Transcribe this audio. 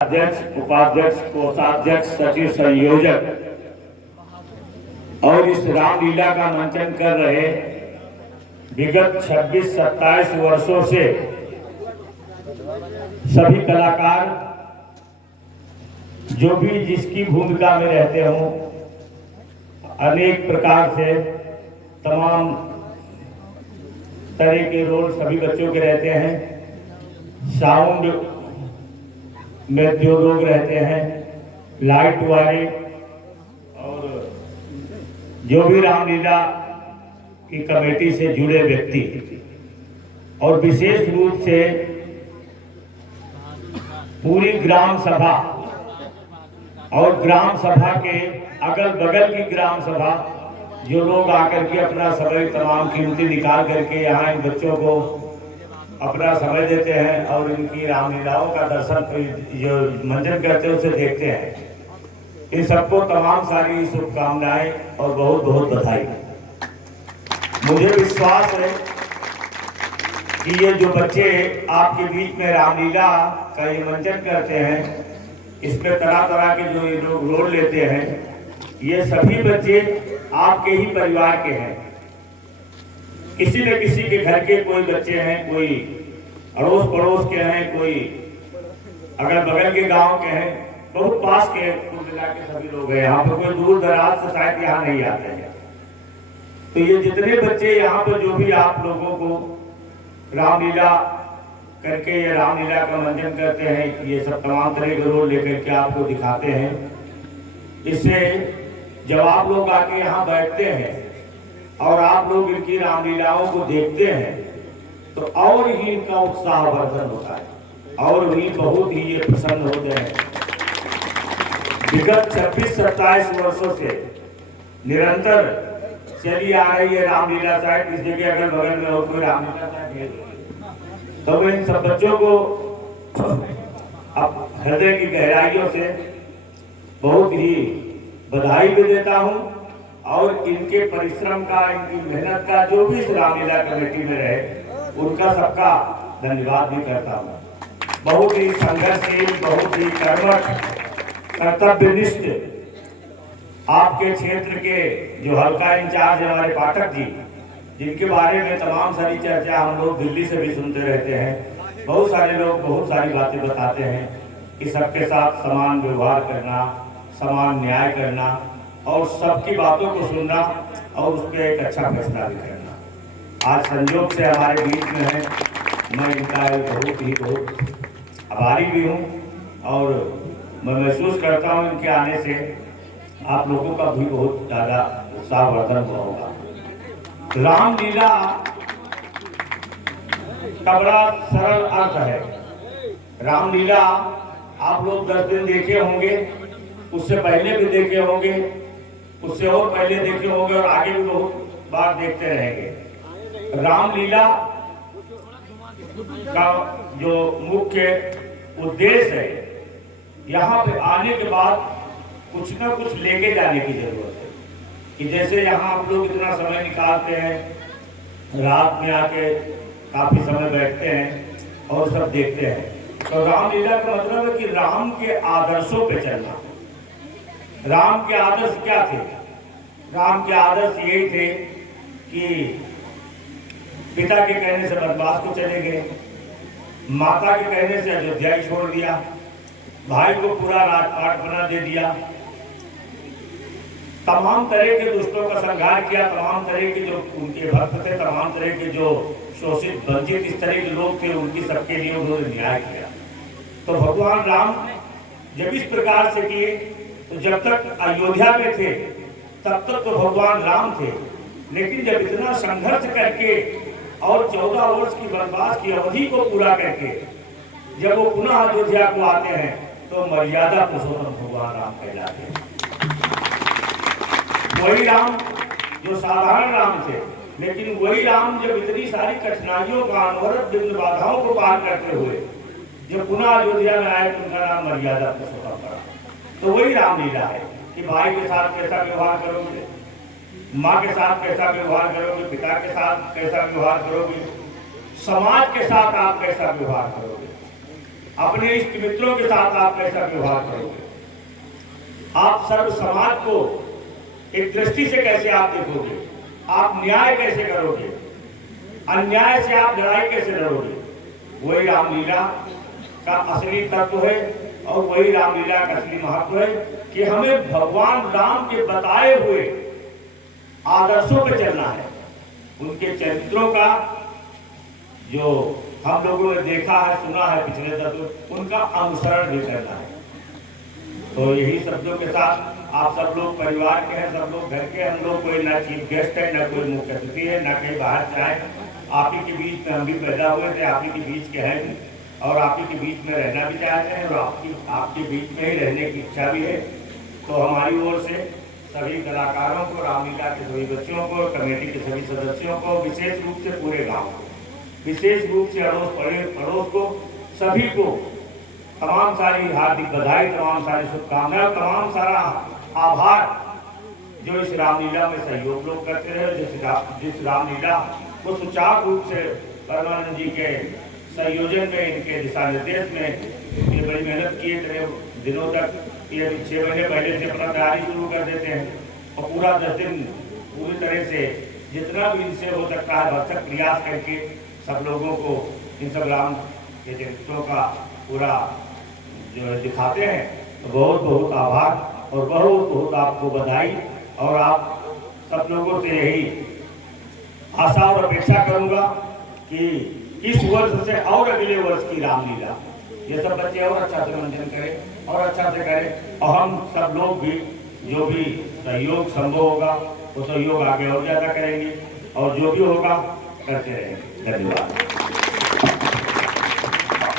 अध्यक्ष, उपाध्यक्ष, कोषाध्यक्ष, सचिव, संयोजक और इस रामलीला का मंचन कर रहे विगत 26-27 वर्षों से सभी कलाकार जो भी जिसकी भूमिका में रहते हों, अनेक प्रकार से तमाम तरह के रोल सभी बच्चों के रहते हैं। साउंड में जो लोग रहते हैं, लाइट वाले और जो भी रामलीला की कमेटी से जुड़े व्यक्ति, और विशेष रूप से पूरी ग्राम सभा और ग्राम सभा के अगल बगल की ग्राम सभा, जो लोग आकर के अपना समय तमाम कीमती निकाल करके यहाँ इन बच्चों को अपना समय देते हैं और इनकी रामलीलाओं का दर्शन जो मंचन करते हैं उसे देखते हैं। इन सबको तमाम सारी शुभकामनाएं और बहुत बहुत बधाई। मुझे विश्वास है कि ये जो बच्चे आपके बीच में रामलीला का ये मंचन करते हैं, इसमें तरह तरह के जो ये लोग रोल लेते हैं, ये सभी बच्चे आपके ही परिवार के हैं। किसी न किसी के घर के कोई बच्चे हैं, कोई अड़ोस पड़ोस के हैं, कोई अगल बगल के गांव के हैं, बहुत पास के कुल मिला के सभी लोग हैं। यहाँ पर कोई दूर दराज से शायद यहाँ नहीं आते हैं। तो ये जितने बच्चे यहाँ पर जो भी आप लोगों को रामलीला करके ये रामलीला का मंचन करते हैं, ये सब तमाम तरह के रोल लेकर के आपको दिखाते हैं। इससे जब आप लोग आके यहाँ बैठते हैं और आप लोग इनकी रामलीलाओं को देखते हैं, तो और ही इनका उत्साहवर्धन होता है और भी बहुत ही ये प्रसन्न होते हैं। विगत 26-27 वर्षों से निरंतर चली आ रही है रामलीला। शायद इस जगह अगल बगल में और कोई रामलीला है, तो मैं इन सब बच्चों को अब हृदय की गहराइयों से बहुत ही बधाई भी देता हूँ और इनके परिश्रम का, इनकी मेहनत का, जो भी इस रामलीला कमेटी में रहे, उनका सबका धन्यवाद भी करता हूँ। बहुत ही संघर्षशील, बहुत ही कर्मठ, कर्तव्यनिष्ठ आपके क्षेत्र के जो हल्का इंचार्ज हमारे पाठक जी, जिनके बारे में तमाम सारी चर्चा हम लोग दिल्ली से भी सुनते रहते हैं। बहुत सारे लोग बहुत सारी बातें बताते हैं कि सबके साथ समान व्यवहार करना, समान न्याय करना और सबकी बातों को सुनना और उस पर एक अच्छा फैसला भी करना। आज संयोग से हमारे बीच में है। मैं इनका बहुत आभारी भी हूँ और मैं महसूस करता हूँ इनके आने से आप लोगों का भी बहुत ज़्यादा उत्साहवर्धन हुआ होगा। रामलीला का बड़ा सरल अर्थ है। रामलीला आप लोग 10 दिन देखे होंगे, उससे पहले भी देखे होंगे, उससे और पहले देखे होंगे और आगे भी बहुत बार देखते रहेंगे। रामलीला का जो मुख्य उद्देश्य है, यहाँ पे आने के बाद कुछ ना कुछ लेके जाने की जरूरत है। कि जैसे यहाँ आप लोग इतना समय निकालते हैं, रात में आके काफी समय बैठते हैं और सब देखते हैं, तो रामलीला का मतलब है कि राम के आदर्शों पे चलना। राम के आदर्श क्या थे? राम के आदर्श यही थे कि पिता के कहने से वनवास को चले गए, माता के कहने से अयोध्या ही छोड़ दिया, भाई को पूरा राजपाट बना दे दिया, तमाम तरह के दुष्टों का संहार किया, तमाम तरह के जो उनके भक्त थे, तमाम तरह के जो शोषित वंचित इस तरह के लोग थे, उनकी सबके लिए उन्होंने न्याय किया। तो भगवान राम जब इस प्रकार से किए, तो जब तक अयोध्या में थे तब तक तो भगवान राम थे, लेकिन जब इतना संघर्ष करके और 14 वर्ष की वनवास की अवधि को पूरा करके जब वो पुनः अयोध्या को आते हैं, तो मर्यादा पुरुषोत्तम भगवान राम कहलाते हैं। वही राम जो साधारण राम थे, लेकिन वही राम जब इतनी सारी कठिनाइयों का, अनवरत विघ्न बाधाओं को पार करते हुए जब पुनः अयोध्या में आए, तो उनका नाम मर्यादा पुरुषोत्तम पड़ा। तो वही रामलीला है कि भाई के साथ कैसा व्यवहार करोगे, माँ के साथ कैसा व्यवहार करोगे, पिता के साथ कैसा व्यवहार करोगे, समाज के साथ आप कैसा व्यवहार करोगे। अपने इष्ट मित्रों के साथ आप कैसा व्यवहार करोगे, आप सर्व समाज को एक दृष्टि से कैसे आप देखोगे, आप न्याय कैसे करोगे, अन्याय से आप लड़ाई कैसे लड़ोगे। वही रामलीला का असली तत्व है और वही रामलीला का असली महत्व है कि हमें भगवान राम के बताए हुए आदर्शों पर चलना है, उनके चरित्रों का जो हम लोगों ने देखा है, सुना है पिछले तत्व, उनका अनुसरण भी करना है। तो यही शब्दों के साथ आप सब लोग परिवार के हैं, सब लोग घर के, हम लोग कोई ना चीफ गेस्ट है, ना कोई मुख्य अतिथि है, ना कहीं बाहर से आए, आप ही के बीच में हम भी पैदा हुए थे, आप ही के बीच के हैं और आप ही के बीच में रहना भी चाहते हैं और आपके बीच में ही रहने की इच्छा भी है। तो हमारी ओर से सभी कलाकारों को, रामलीला के सभी बच्चों को, कमेटी के सभी सदस्यों को, विशेष रूप से पूरे गाँव को, विशेष रूप से पड़ोस को, सभी को तमाम सारी हार्दिक बधाई, तमाम सारी शुभकामनाएं, तमाम सारा आभार जो इस रामलीला में सहयोग लोग करते रहे। जिस रामलीला को सुचारू रूप से परमानंद जी के संयोजन में, इनके दिशा निर्देश में ये बड़ी मेहनत किए इतने दिनों तक, ये 6 महीने पहले से अपना तैयारी शुरू कर देते हैं और पूरा 10 दिन पूरी तरह से जितना भी इनसे हो सकता है भरसक प्रयास करके सब लोगों को इन सब राम के चरित्रों का पूरा जो है दिखाते हैं। तो बहुत बहुत आभार और बहुत बहुत आपको बधाई। और आप सब लोगों से यही आशा और अपेक्षा करूंगा कि इस वर्ष से और अगले वर्ष की रामलीला ये सब बच्चे और अच्छा से मंचन करें और अच्छा से करें और हम सब लोग भी जो भी सहयोग संभव होगा वो सहयोग आगे और ज़्यादा करेंगे और जो भी होगा करते रहेंगे। धन्यवाद।